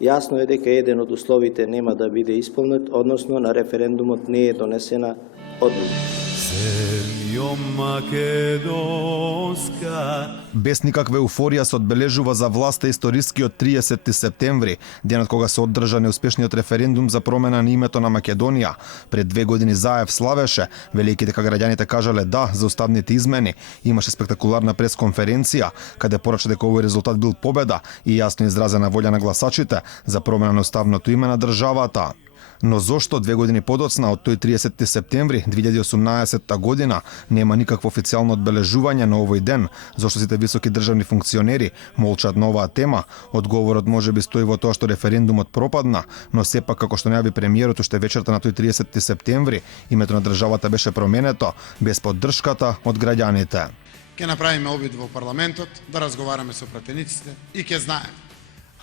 Јасно е дека еден од условите нема да биде исполнет, односно на референдумот не е донесена одлука. Без никаква еуфорија се одбележува за власта историскиот 30 септември, денот кога се одржа неуспешниот референдум за промена на името на Македонија. Пред 2 години Заев славеше, велики дека граѓаните кажале да за уставните измени. Имаше спектакуларна пресконференција, каде порача дека овој резултат бил победа и јасно изразена волја на гласачите за промена на уставното име на државата. Но зошто 2 години подоцна од тој 30 септември 2018 година нема никакво официјално одбележување на овој ден? Зошто сите високи државни функционери молчат на оваа тема? Одговорот можеби стои во тоа што референдумот пропадна, но сепак како што најави премиерот уште вечерта на тој 30 септември, името на државата беше променето без поддршката од граѓаните. Ќе направиме обид во парламентот да разговараме со пратениците и ќе знаеме.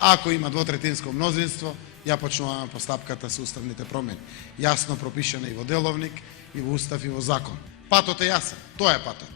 Ако има двотретинско мнозинство, ја почнуваме постапката со уставните промени. Јасно пропишана и во деловник, и во устав, и во закон. Патот е јасен, тоа е патот.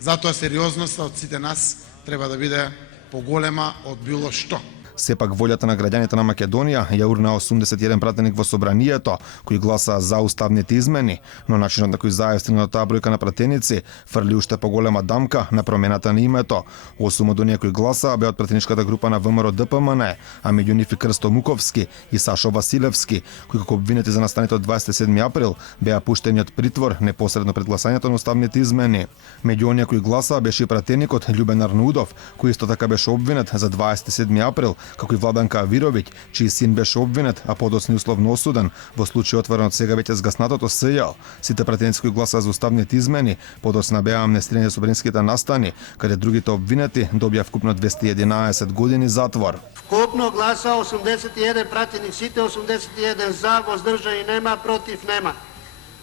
Затоа сериозноста од сите нас треба да биде поголема од било што. Сепак волјата на граѓаните на Македонија ја урна 81 пратеник во собранието кои гласаа за уставните измени, но начинот на кој Заев стигна до таа бројка на пратеници фрли уште поголема дамка на промената на името. 8 од оние кои гласаа беа од пратеничката група на ВМРО ДПМН, а меѓу нив и Крсто Муковски и Сашо Василевски, кои како обвинети за настаните од 27 април беа пуштени од притвор непосредно пред гласањето на уставните измени. Меѓу оние кои гласаа беше и пратеникот Љубен Арнаудов, кој исто така беше обвинет за 27 април, како и Владанка Авировиќ, чиј син беше обвинет, а подоцна условно осуден во случај отворен од сега веќе згаснатото СЈ. Сите пратеници кои гласаа за уставните измени подоцна беа амнестирани со Бринските настани, каде другите обвинети добија вкупно 211 години затвор. Вкупно гласа 81 пратеници, сите 81 за, воздржани нема, против нема.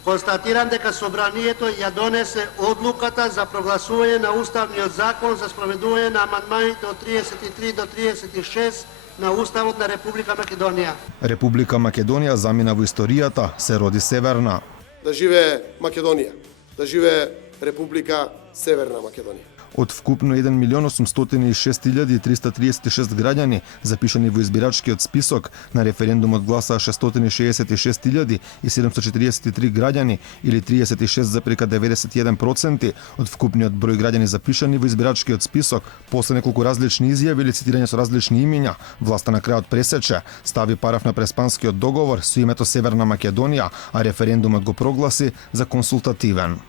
Констатирам дека собранието ја донесе одлуката за прогласување на уставниот закон за спроведување на амандманите од 33 до 36 на Уставот на Република Македонија. Република Македонија замина во историјата, се роди Северна. Да живее Македонија, да живее Република Северна Македонија. Од вкупно 1.806.336 граѓани запишани во избирачкиот список на референдумот гласаа 666.743 граѓани или 36,91% од вкупниот број граѓани запишани во избирачкиот список. После неколку различни изјави или цитирање со различни имиња, власта на крајот пресече, стави параф на Преспанскиот договор со името Северна Македонија, а референдумот го прогласи за консултативен.